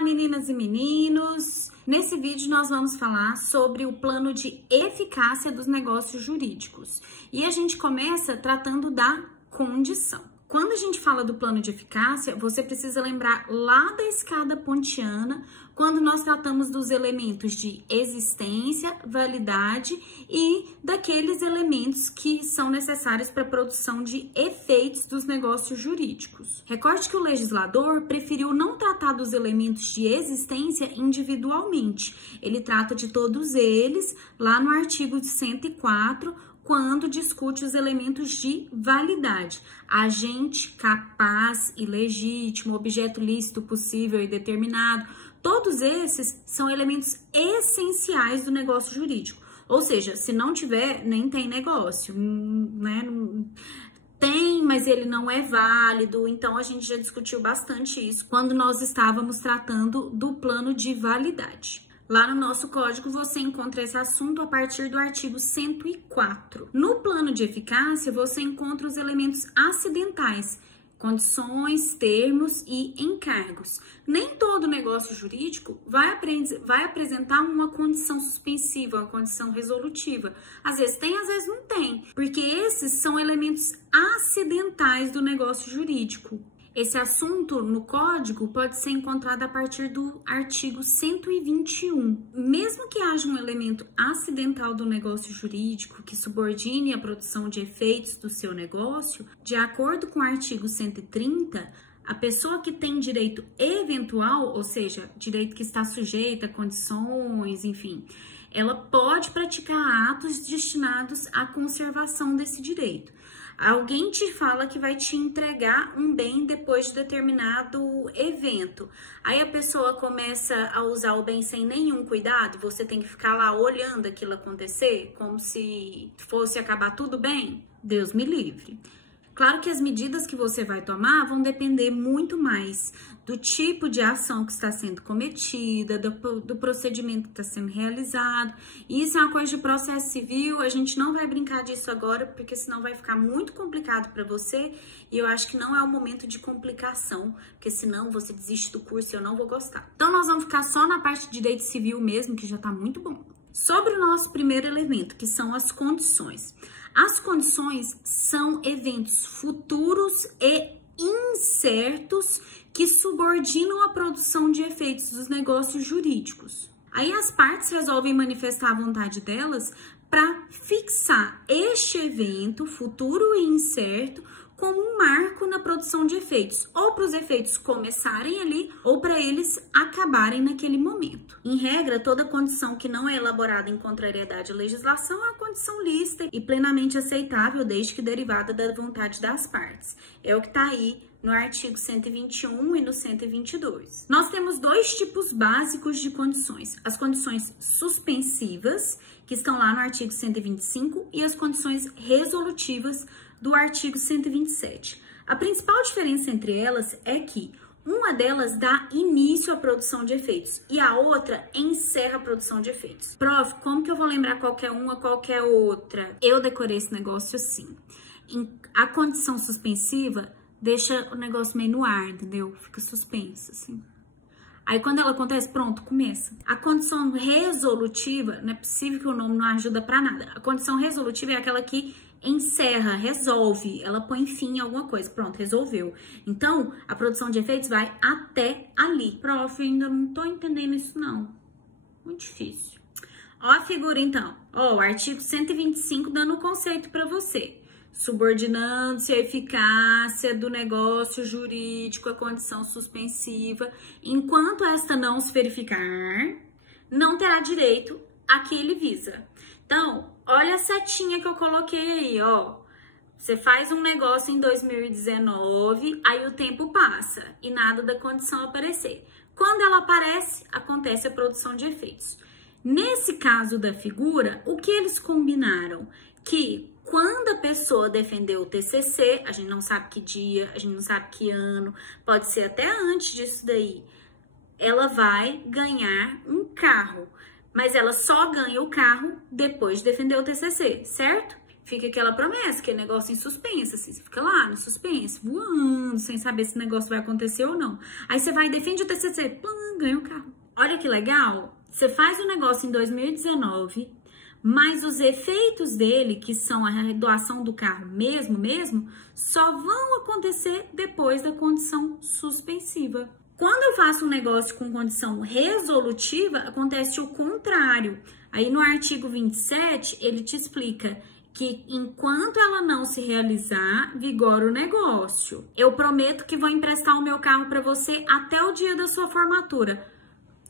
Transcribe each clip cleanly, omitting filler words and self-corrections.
Olá, meninas e meninos! Nesse vídeo nós vamos falar sobre o plano de eficácia dos negócios jurídicos. E a gente começa tratando da condição. Quando a gente fala do plano de eficácia, você precisa lembrar lá da escada pontiana, quando nós tratamos dos elementos de existência, validade e daqueles elementos que são necessários para a produção de efeitos dos negócios jurídicos. Recorde que o legislador preferiu não tratar dos elementos de existência individualmente. Ele trata de todos eles lá no artigo 104, quando discute os elementos de validade, agente capaz e legítimo, objeto lícito, possível e determinado. Todos esses são elementos essenciais do negócio jurídico. Ou seja, se não tiver, nem tem negócio, né? Tem, mas ele não é válido. Então, a gente já discutiu bastante isso quando nós estávamos tratando do plano de validade. Lá no nosso código você encontra esse assunto a partir do artigo 104. No plano de eficácia você encontra os elementos acidentais, condições, termos e encargos. Nem todo negócio jurídico vai apresentar uma condição suspensiva, uma condição resolutiva. Às vezes tem, às vezes não tem, porque esses são elementos acidentais do negócio jurídico. Esse assunto no código pode ser encontrado a partir do artigo 121. Mesmo que haja um elemento acidental do negócio jurídico que subordine a produção de efeitos do seu negócio, de acordo com o artigo 130, a pessoa que tem direito eventual, ou seja, direito que está sujeito a condições, enfim, ela pode praticar atos destinados à conservação desse direito. Alguém te fala que vai te entregar um bem depois de determinado evento. Aí a pessoa começa a usar o bem sem nenhum cuidado, você tem que ficar lá olhando aquilo acontecer, como se fosse acabar tudo bem. Deus me livre. Claro que as medidas que você vai tomar vão depender muito mais do tipo de ação que está sendo cometida, do procedimento que está sendo realizado. Isso é uma coisa de processo civil, a gente não vai brincar disso agora, porque senão vai ficar muito complicado para você, e eu acho que não é o momento de complicação, porque senão você desiste do curso e eu não vou gostar. Então nós vamos ficar só na parte de direito civil mesmo, que já está muito bom. Sobre o nosso primeiro elemento, que são as condições. As condições são eventos futuros e incertos que subordinam a produção de efeitos dos negócios jurídicos. Aí as partes resolvem manifestar a vontade delas para fixar este evento futuro e incerto como um marco na produção de efeitos, ou para os efeitos começarem ali, ou para eles acabarem naquele momento. Em regra, toda condição que não é elaborada em contrariedade à legislação é uma condição lícita e plenamente aceitável, desde que derivada da vontade das partes. É o que está aí no artigo 121 e no 122. Nós temos dois tipos básicos de condições. As condições suspensivas, que estão lá no artigo 125, e as condições resolutivas do artigo 127. A principal diferença entre elas é que uma delas dá início à produção de efeitos e a outra encerra a produção de efeitos. Prof, como que eu vou lembrar qualquer uma, qualquer outra? Eu decorei esse negócio assim. A condição suspensiva deixa o negócio meio no ar, entendeu? Fica suspenso, assim. Aí, quando ela acontece, pronto, começa. A condição resolutiva, não é possível que o nome não ajuda pra nada. A condição resolutiva é aquela que encerra, resolve, ela põe fim em alguma coisa. Pronto, resolveu. Então, a produção de efeitos vai até ali. Prof, eu ainda não tô entendendo isso, não. Muito difícil. Ó a figura, então. Ó, o artigo 125 dando o conceito pra você. Subordinando-se a eficácia do negócio jurídico à condição suspensiva, enquanto esta não se verificar, não terá direito a que ele visa. Então, olha a setinha que eu coloquei aí, ó. Você faz um negócio em 2019, aí o tempo passa e nada da condição aparecer. Quando ela aparece, acontece a produção de efeitos. Nesse caso da figura, o que eles combinaram? Que quando a pessoa defendeu o TCC, a gente não sabe que dia, a gente não sabe que ano, pode ser até antes disso daí, ela vai ganhar um carro, mas ela só ganha o carro depois de defender o TCC, certo? fica aquela promessa, aquele negócio em suspenso, assim, você fica lá no suspense, voando, sem saber se o negócio vai acontecer ou não. Aí você vai e defende o TCC, plum, ganha o carro. Olha que legal, você faz o negócio em 2019, mas os efeitos dele, que são a doação do carro mesmo, só vão acontecer depois da condição suspensiva. Quando eu faço um negócio com condição resolutiva, acontece o contrário. Aí no artigo 27, ele te explica que enquanto ela não se realizar, vigora o negócio. Eu prometo que vou emprestar o meu carro para você até o dia da sua formatura.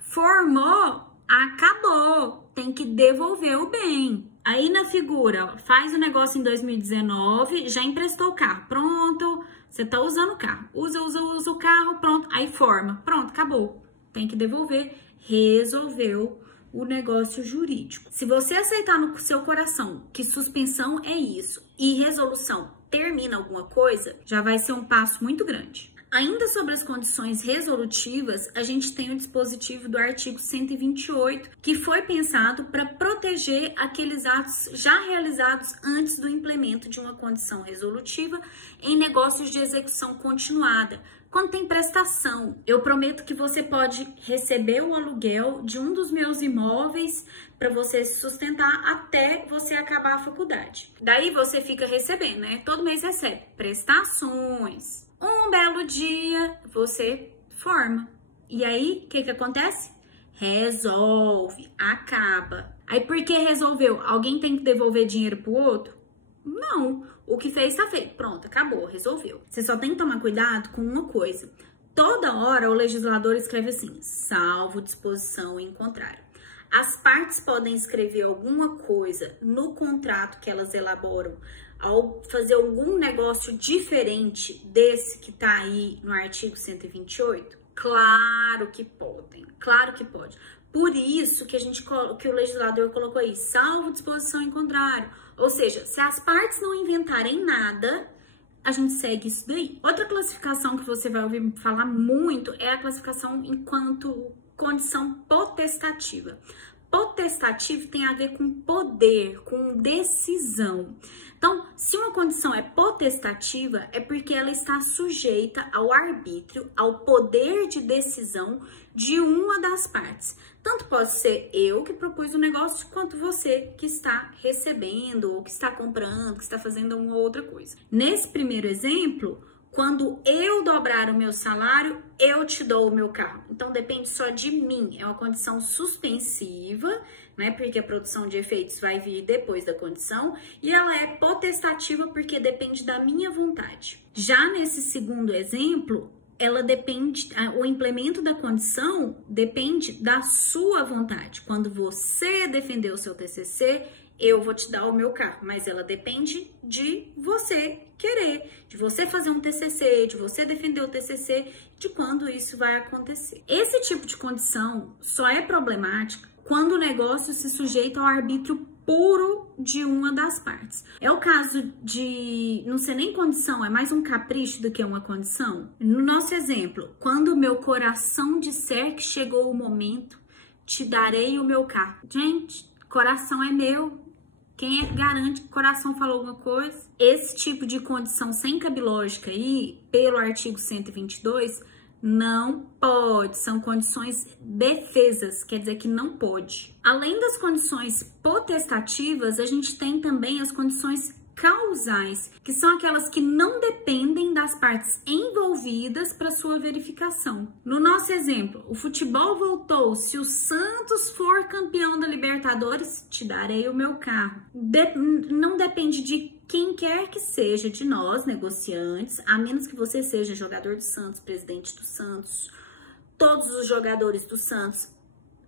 Formou, acabou. Tem que devolver o bem. Aí na figura, faz o negócio em 2019, já emprestou o carro. Pronto, você tá usando o carro. Usa o carro, pronto. Aí forma. Pronto, acabou. Tem que devolver. Resolveu o negócio jurídico. Se você aceitar no seu coração que suspensão é isso e resolução termina alguma coisa, já vai ser um passo muito grande. Ainda sobre as condições resolutivas, a gente tem o dispositivo do artigo 128, que foi pensado para proteger aqueles atos já realizados antes do implemento de uma condição resolutiva em negócios de execução continuada. Quando tem prestação, eu prometo que você pode receber o aluguel de um dos meus imóveis para você se sustentar até você acabar a faculdade. Daí você fica recebendo, né? Todo mês recebe prestações. Um belo dia, você forma. E aí, o que acontece? Resolve, acaba. Aí, por que resolveu? Alguém tem que devolver dinheiro pro outro? Não. O que fez, tá feito. Pronto, acabou, resolveu. Você só tem que tomar cuidado com uma coisa. Toda hora o legislador escreve assim, salvo disposição em contrário. As partes podem escrever alguma coisa no contrato que elas elaboram ao fazer algum negócio diferente desse que tá aí no artigo 128? Claro que podem, claro que pode. Por isso que que o legislador colocou aí, salvo disposição em contrário. Ou seja, se as partes não inventarem nada, a gente segue isso daí. Outra classificação que você vai ouvir falar muito é a classificação enquanto condição potestativa. Potestativo tem a ver com poder, com decisão. Então, se uma condição é potestativa, é porque ela está sujeita ao arbítrio, ao poder de decisão de uma das partes. Tanto pode ser eu que propus o negócio, quanto você que está recebendo, ou que está comprando, que está fazendo uma outra coisa. Nesse primeiro exemplo, quando eu dobrar o meu salário, eu te dou o meu carro. Então, depende só de mim. É uma condição suspensiva, né? Porque a produção de efeitos vai vir depois da condição. E ela é potestativa porque depende da minha vontade. Já nesse segundo exemplo, ela depende, o implemento da condição depende da sua vontade. Quando você defender o seu TCC, eu vou te dar o meu carro, mas ela depende de você querer, de você fazer um TCC, de você defender o TCC, de quando isso vai acontecer. Esse tipo de condição só é problemática quando o negócio se sujeita ao arbítrio puro de uma das partes. É o caso de não ser nem condição, é mais um capricho do que uma condição. No nosso exemplo, quando o meu coração disser que chegou o momento, te darei o meu carro. Gente, coração é meu. Quem é que garante que o coração falou alguma coisa? Esse tipo de condição sem cabilógica aí, pelo artigo 122, não pode. São condições defesas, quer dizer que não pode. Além das condições potestativas, a gente tem também as condições causais, que são aquelas que não dependem das partes envolvidas para sua verificação. No nosso exemplo, o futebol voltou, se o Santos for campeão da Libertadores, te darei o meu carro. Não depende de quem quer que seja de nós, negociantes, a menos que você seja jogador do Santos, presidente do Santos, todos os jogadores do Santos.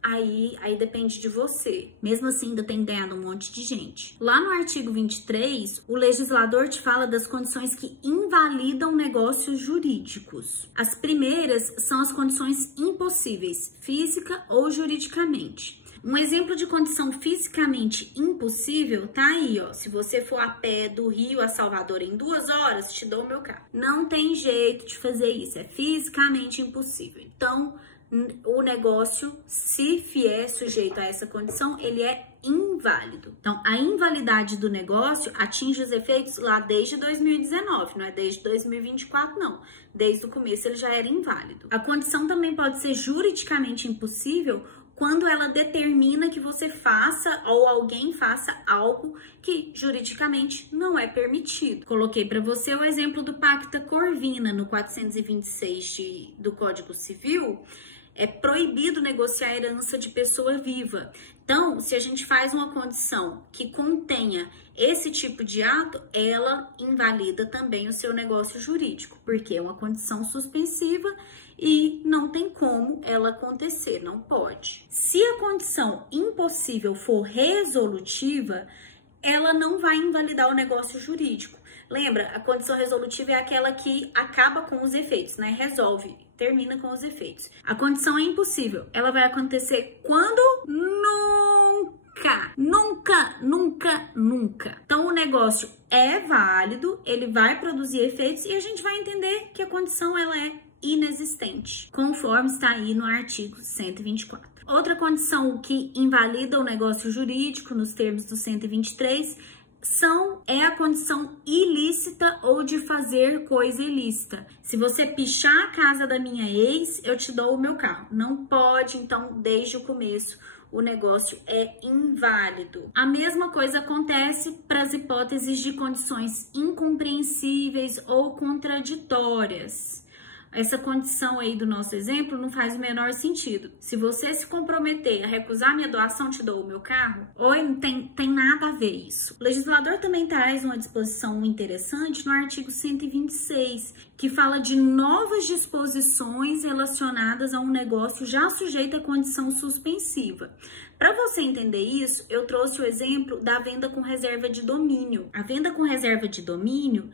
Aí depende de você. Mesmo assim, ainda tem ganhado um monte de gente. Lá no artigo 23, o legislador te fala das condições que invalidam negócios jurídicos. As primeiras são as condições impossíveis, física ou juridicamente. Um exemplo de condição fisicamente impossível tá aí, ó. Se você for a pé do Rio a Salvador em 2 horas, te dou o meu carro. Não tem jeito de fazer isso, é fisicamente impossível. Então, o negócio, se vier sujeito a essa condição, ele é inválido. Então, a invalidade do negócio atinge os efeitos lá desde 2019, não é desde 2024, não. Desde o começo ele já era inválido. A condição também pode ser juridicamente impossível quando ela determina que você faça ou alguém faça algo que juridicamente não é permitido. Coloquei para você o exemplo do Pacta Corvina no 426 do Código Civil. É proibido negociar a herança de pessoa viva. Então, se a gente faz uma condição que contenha esse tipo de ato, ela invalida também o seu negócio jurídico, porque é uma condição suspensiva e não tem como ela acontecer, não pode. Se a condição impossível for resolutiva, ela não vai invalidar o negócio jurídico. Lembra, a condição resolutiva é aquela que acaba com os efeitos, né? Resolve, termina com os efeitos. A condição é impossível. Ela vai acontecer quando? Nunca. Então, o negócio é válido, ele vai produzir efeitos e a gente vai entender que a condição ela é inexistente, conforme está aí no artigo 124. Outra condição que invalida o negócio jurídico nos termos do 123 é a condição ilícita ou de fazer coisa ilícita. Se você pichar a casa da minha ex, eu te dou o meu carro. Não pode, então, desde o começo, o negócio é inválido. A mesma coisa acontece para as hipóteses de condições incompreensíveis ou contraditórias. Essa condição aí do nosso exemplo não faz o menor sentido. Se você se comprometer a recusar minha doação, te dou o meu carro, oi, não tem nada a ver isso. O legislador também traz uma disposição interessante no artigo 126, que fala de novas disposições relacionadas a um negócio já sujeito à condição suspensiva. Para você entender isso, eu trouxe o exemplo da venda com reserva de domínio. A venda com reserva de domínio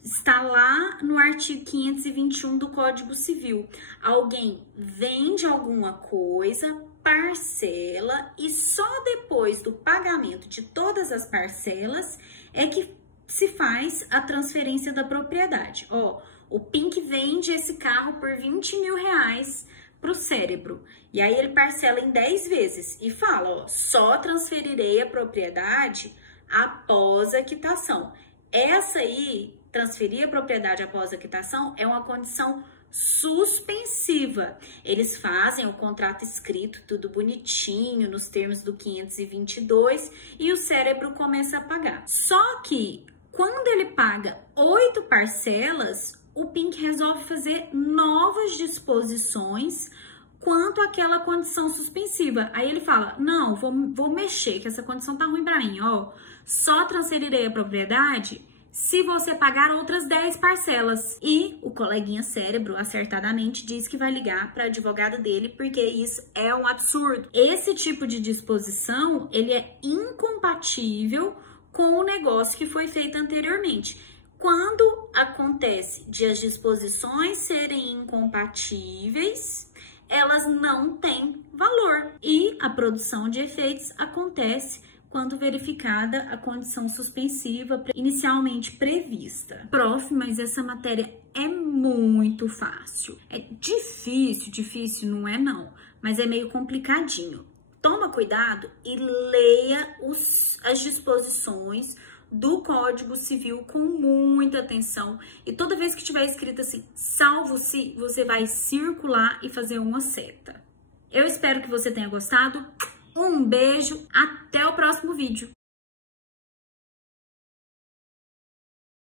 está lá no artigo 521 do Código Civil. Alguém vende alguma coisa, parcela e só depois do pagamento de todas as parcelas é que se faz a transferência da propriedade. Ó, o Pink vende esse carro por 20 mil reais para o Cérebro. E aí ele parcela em 10 vezes e fala, ó, só transferirei a propriedade após a quitação. Essa aí, transferir a propriedade após a quitação, é uma condição suspensiva. Eles fazem o contrato escrito, tudo bonitinho, nos termos do 522, e o Cérebro começa a pagar. Só que, quando ele paga 8 parcelas, o Pink resolve fazer novas disposições quanto àquela condição suspensiva. Aí ele fala, não, vou mexer, que essa condição tá ruim pra mim, ó. Só transferirei a propriedade se você pagar outras 10 parcelas. E o coleguinha Cérebro, acertadamente, diz que vai ligar para a advogada dele, porque isso é um absurdo. Esse tipo de disposição, ele é incompatível com o negócio que foi feito anteriormente. Quando acontece de as disposições serem incompatíveis, elas não têm valor. E a produção de efeitos acontece quando verificada a condição suspensiva inicialmente prevista. Prof, mas essa matéria é muito fácil. É difícil não é não, mas é meio complicadinho. Toma cuidado e leia as disposições do Código Civil com muita atenção. E toda vez que tiver escrito assim, salvo se, você vai circular e fazer uma seta. Eu espero que você tenha gostado. Um beijo, até o próximo vídeo.